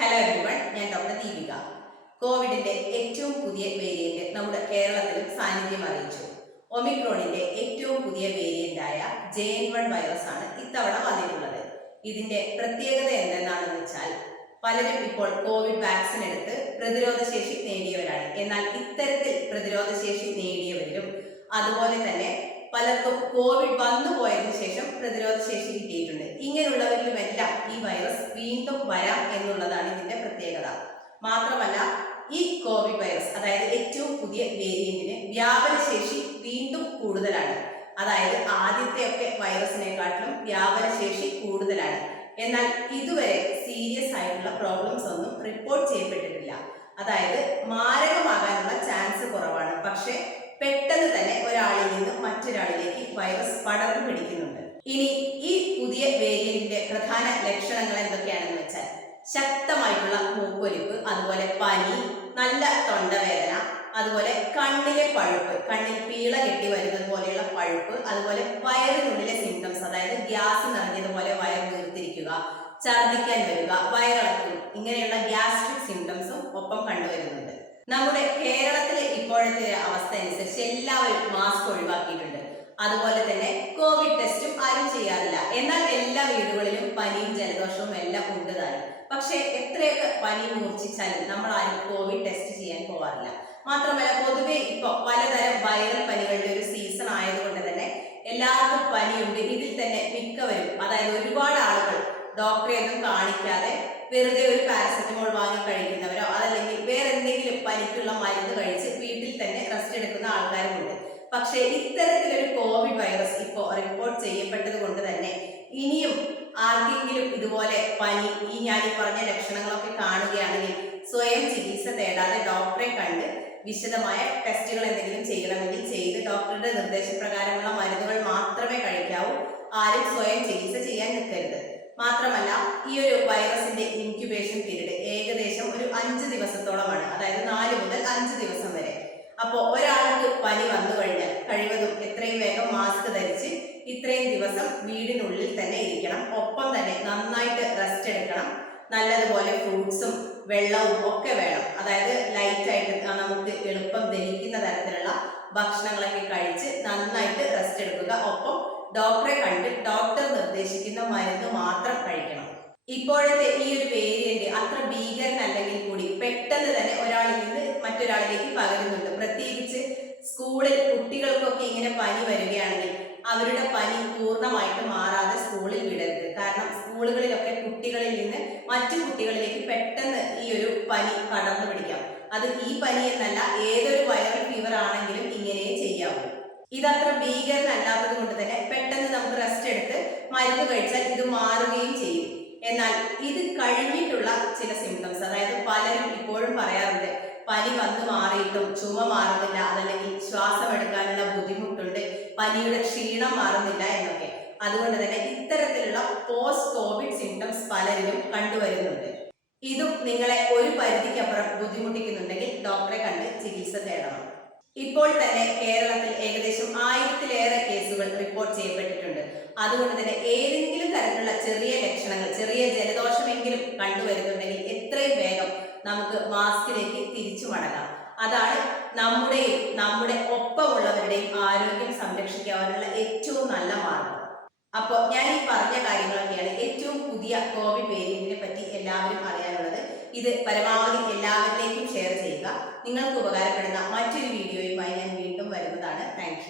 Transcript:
Hello everyone ഞാൻ doctor Deepika. കോവിഡിന്റെ ഏറ്റവും പുതിയ വേരിയന്റ് നമ്മുടെ കേരളത്തിലും സാന്നിധ്യം അറിയിച്ചു. ഒമിക്രോണിന്റെ ഏറ്റവും പുതിയ വേരിയന്റായ ജെ എൻ വൺ വൈറസ് ആണ് ഇത്തവണ വന്നിട്ടുള്ളത്. ഇതിന്റെ പ്രത്യേകത എന്തെന്നാണെന്ന് വെച്ചാൽ പലരും ഇപ്പോൾ കോവിഡ് വാക്സിൻ എടുത്ത് പ്രതിരോധ ശേഷി നേടിയവരാണ്. എന്നാൽ ഇത്തരത്തിൽ പ്രതിരോധ ശേഷി നേടിയവരിലും അതുപോലെ തന്നെ പലർക്കും കോവിഡ് വന്നു പോയതിനു ശേഷം പ്രതിരോധ ശേഷി കിട്ടിയിട്ടുണ്ട്. ഇങ്ങനെയുള്ളവരിലുമെല്ലാം ഈ വൈറസ് വീണ്ടും വരാം എന്നുള്ളതാണ് ഇതിന്റെ പ്രത്യേകത. മാത്രമല്ല ഈ കോവിഡ് വൈറസ് അതായത് ഏറ്റവും പുതിയ വേരിയന്റിന് വ്യാപന ശേഷി വീണ്ടും കൂടുതലാണ്. അതായത് ആദ്യത്തെ ഒക്കെ വൈറസിനെക്കാട്ടിലും വ്യാപന ശേഷി കൂടുതലാണ്. എന്നാൽ ഇതുവരെ സീരിയസ് ആയിട്ടുള്ള പ്രോബ്ലംസ് ഒന്നും റിപ്പോർട്ട് ചെയ്യപ്പെട്ടിട്ടില്ല. അതായത് മാരകമാകാനുള്ള ചാൻസ് കുറവാണ്. പക്ഷേ പെട്ടെന്ന് തന്നെ ഒരാളിൽ നിന്ന് മറ്റൊരാളിലേക്ക് വൈറസ് പടർന്നു പിടിക്കുന്നുണ്ട്. ഇനി ഈ പുതിയ വേരിയന്റിന്റെ പ്രധാന ലക്ഷണങ്ങൾ എന്തൊക്കെയാണെന്ന് വെച്ചാൽ ശക്തമായിട്ടുള്ള മൂക്കൊലിപ്പ് അതുപോലെ പനി നല്ല തൊണ്ടവേദന അതുപോലെ കണ്ണിലെ പഴുപ്പ് കണ്ണിൽ പീള കെട്ടി വരുന്നത് പോലെയുള്ള പഴുപ്പ് അതുപോലെ വയറിനുള്ളിലെ സിംറ്റംസ് അതായത് ഗ്യാസ് നിറഞ്ഞതുപോലെ വയർ വീർത്തിരിക്കുക ഛർദിക്കാൻ വരിക വയറിളക്കും ഇങ്ങനെയുള്ള ഗ്യാസ്ട്രിക് സിംറ്റംസും ഒപ്പം കണ്ടുവരുന്നുണ്ട്. നമ്മുടെ കേരളത്തിലെ ഇപ്പോഴത്തെ അവസ്ഥ അനുസരിച്ച് എല്ലാവരും മാസ്ക് ഒഴിവാക്കിയിട്ടുണ്ട്. അതുപോലെ തന്നെ കോവിഡ് ടെസ്റ്റും ആരും ചെയ്യാറില്ല. എന്നാൽ എല്ലാ വീടുകളിലും പനിയും ജലദോഷവും എല്ലാം ഉണ്ട് താനും പക്ഷേ എത്രയൊക്കെ പനി മൂർച്ഛിച്ചാലും നമ്മൾ ആരും കോവിഡ് ടെസ്റ്റ് ചെയ്യാൻ പോവാറില്ല. മാത്രമല്ല പൊതുവെ ഇപ്പോൾ പലതരം വൈറൽ പനികളുടെ ഒരു സീസൺ ആയതുകൊണ്ട് തന്നെ എല്ലാവർക്കും പനിയുണ്ട്. ഇതിൽ തന്നെ മിക്കവരും അതായത് ഒരുപാട് ആളുകൾ ഡോക്ടറെ ഒന്നും കാണിക്കാതെ വെറുതെ ഒരു പാരസെറ്റമോൾ വാങ്ങി കഴിക്കുന്നവരോ അതല്ലെങ്കിൽ വേറെ എന്തെങ്കിലും പനിക്കുള്ള മരുന്ന് കഴിച്ച് റെസ്റ്റ് എടുക്കുന്ന ആൾക്കാരുമുണ്ട്. പക്ഷേ ഇത്തരത്തിലൊരു കോവിഡ് വൈറസ് ഇപ്പോൾ റിപ്പോർട്ട് ചെയ്യപ്പെട്ടത് കൊണ്ട് തന്നെ ഇനിയും ആർക്കെങ്കിലും ഇതുപോലെ പനി ഈ ഞാൻ ഈ പറഞ്ഞ ലക്ഷണങ്ങളൊക്കെ കാണുകയാണെങ്കിൽ സ്വയം ചികിത്സ തേടാതെ ഡോക്ടറെ കണ്ട് വിശദമായ ടെസ്റ്റുകൾ എന്തെങ്കിലും ചെയ്യണമെങ്കിൽ ചെയ്ത് ഡോക്ടറുടെ നിർദ്ദേശപ്രകാരമുള്ള മരുന്നുകൾ മാത്രമേ കഴിക്കാവൂ. ആരും സ്വയം ചികിത്സ ചെയ്യാൻ നിൽക്കരുത്. മാത്രമല്ല ഈ ഒരു വൈറസിന്റെ ഇൻക്യുബേഷൻ പീരീഡ് ഏകദേശം ഒരു അഞ്ച് ദിവസത്തോളമാണ്. അതായത് നാല് മുതൽ അഞ്ച് ദിവസം വരെ. അപ്പോൾ വന്നു കഴിഞ്ഞാൽ കഴിവതും എത്രയും വേഗം മാസ്ക് ധരിച്ച് ഇത്രയും ദിവസം വീടിനുള്ളിൽ തന്നെ ഇരിക്കണം. ഒപ്പം തന്നെ നന്നായിട്ട് റെസ്റ്റ് എടുക്കണം. നല്ലതുപോലെ ഫ്രൂട്ട്സും വെള്ളവും ഒക്കെ വേണം. അതായത് ലൈറ്റായിട്ട് നമുക്ക് എളുപ്പം ദഹിക്കുന്ന തരത്തിലുള്ള ഭക്ഷണങ്ങളൊക്കെ കഴിച്ച് നന്നായിട്ട് റെസ്റ്റ് എടുക്കുക. ഒപ്പം ഡോക്ടറെ കണ്ട് ഡോക്ടർ നിർദ്ദേശിക്കുന്ന മരുന്ന് മാത്രം കഴിക്കണം. ഇപ്പോഴത്തെ ഈ ഒരു വേരിയന്റ് അത്ര ഭീകരനല്ലെങ്കിൽ കൂടി പെട്ടെന്ന് തന്നെ ഒരാളിൽ നിന്ന് മറ്റൊരാളിലേക്ക് പകരുന്നുണ്ട്. പ്രത്യേകിച്ച് പനി വരികയാണെങ്കിൽ അവരുടെ പനി പൂർണമായിട്ട് മാറാതെ സ്കൂളിൽ വിടരുത്. കാരണം സ്കൂളുകളിലൊക്കെ കുട്ടികളിൽ നിന്ന് മറ്റു കുട്ടികളിലേക്ക് പെട്ടെന്ന് ഈ ഒരു പനി പടർന്നു പിടിക്കാം. അത് ഈ പനി എന്നല്ല ഏതൊരു വൈറൽ ഫീവർ ആണെങ്കിലും ഇങ്ങനെ ചെയ്യാവൂ. ഇതത്ര ഭീകരനല്ലാത്തത് കൊണ്ട് തന്നെ പെട്ടെന്ന് നമുക്ക് റെസ്റ്റ് എടുത്ത് മരുന്ന് കഴിച്ചാൽ ഇത് മാറുകയും ചെയ്യും. എന്നാൽ ഇത് കഴിഞ്ഞിട്ടുള്ള ചില സിംറ്റംസ് അതായത് പലരും ഇപ്പോഴും പറയാറുണ്ട് പനി വന്ന് മാറിയിട്ടും ചുമ മാറുന്നില്ല അതല്ലെങ്കിൽ ശ്വാസം പനിയുടെ ക്ഷീണം മാറുന്നില്ല എന്നൊക്കെ. അതുകൊണ്ട് തന്നെ ഇത്തരത്തിലുള്ള പോസ്റ്റ് കോവിഡ് സിംറ്റംസ് പലരിലും കണ്ടുവരുന്നുണ്ട്. ഇതും നിങ്ങളെ ഒരു പരിധിക്കപ്പുറം ബുദ്ധിമുട്ടിക്കുന്നുണ്ടെങ്കിൽ ഡോക്ടറെ കണ്ട് ചികിത്സ തേടണം. ഇപ്പോൾ തന്നെ കേരളത്തിൽ ഏകദേശം ആയിരത്തിലേറെ കേസുകൾ റിപ്പോർട്ട് ചെയ്യപ്പെട്ടിട്ടുണ്ട്. അതുകൊണ്ട് തന്നെ ഏതെങ്കിലും തരത്തിലുള്ള ചെറിയ ലക്ഷണങ്ങൾ ചെറിയ ജലദോഷമെങ്കിലും കണ്ടുവരുന്നുണ്ടെങ്കിൽ എത്രയും വേഗം നമുക്ക് മാസ്കിലേക്ക് തിരിച്ചു മടങ്ങാം. അതാണ് നമ്മുടെയും നമ്മുടെ ഒപ്പമുള്ളവരുടെയും ആരോഗ്യം സംരക്ഷിക്കാനുള്ള ഏറ്റവും നല്ല മാർഗം. അപ്പോൾ ഞാൻ ഈ പറഞ്ഞ കാര്യങ്ങളൊക്കെയാണ് ഏറ്റവും പുതിയ കോവിഡ് വേരിയന്റിനെ പറ്റി എല്ലാവരും അറിയാനുള്ളത്. ഇത് പരമാവധി എല്ലാവരിലേക്കും ഷെയർ ചെയ്യുക. നിങ്ങൾക്ക് ഉപകാരപ്പെടുന്ന മറ്റൊരു വീഡിയോയുമായി ഞാൻ വീണ്ടും വരുന്നതാണ്. താങ്ക്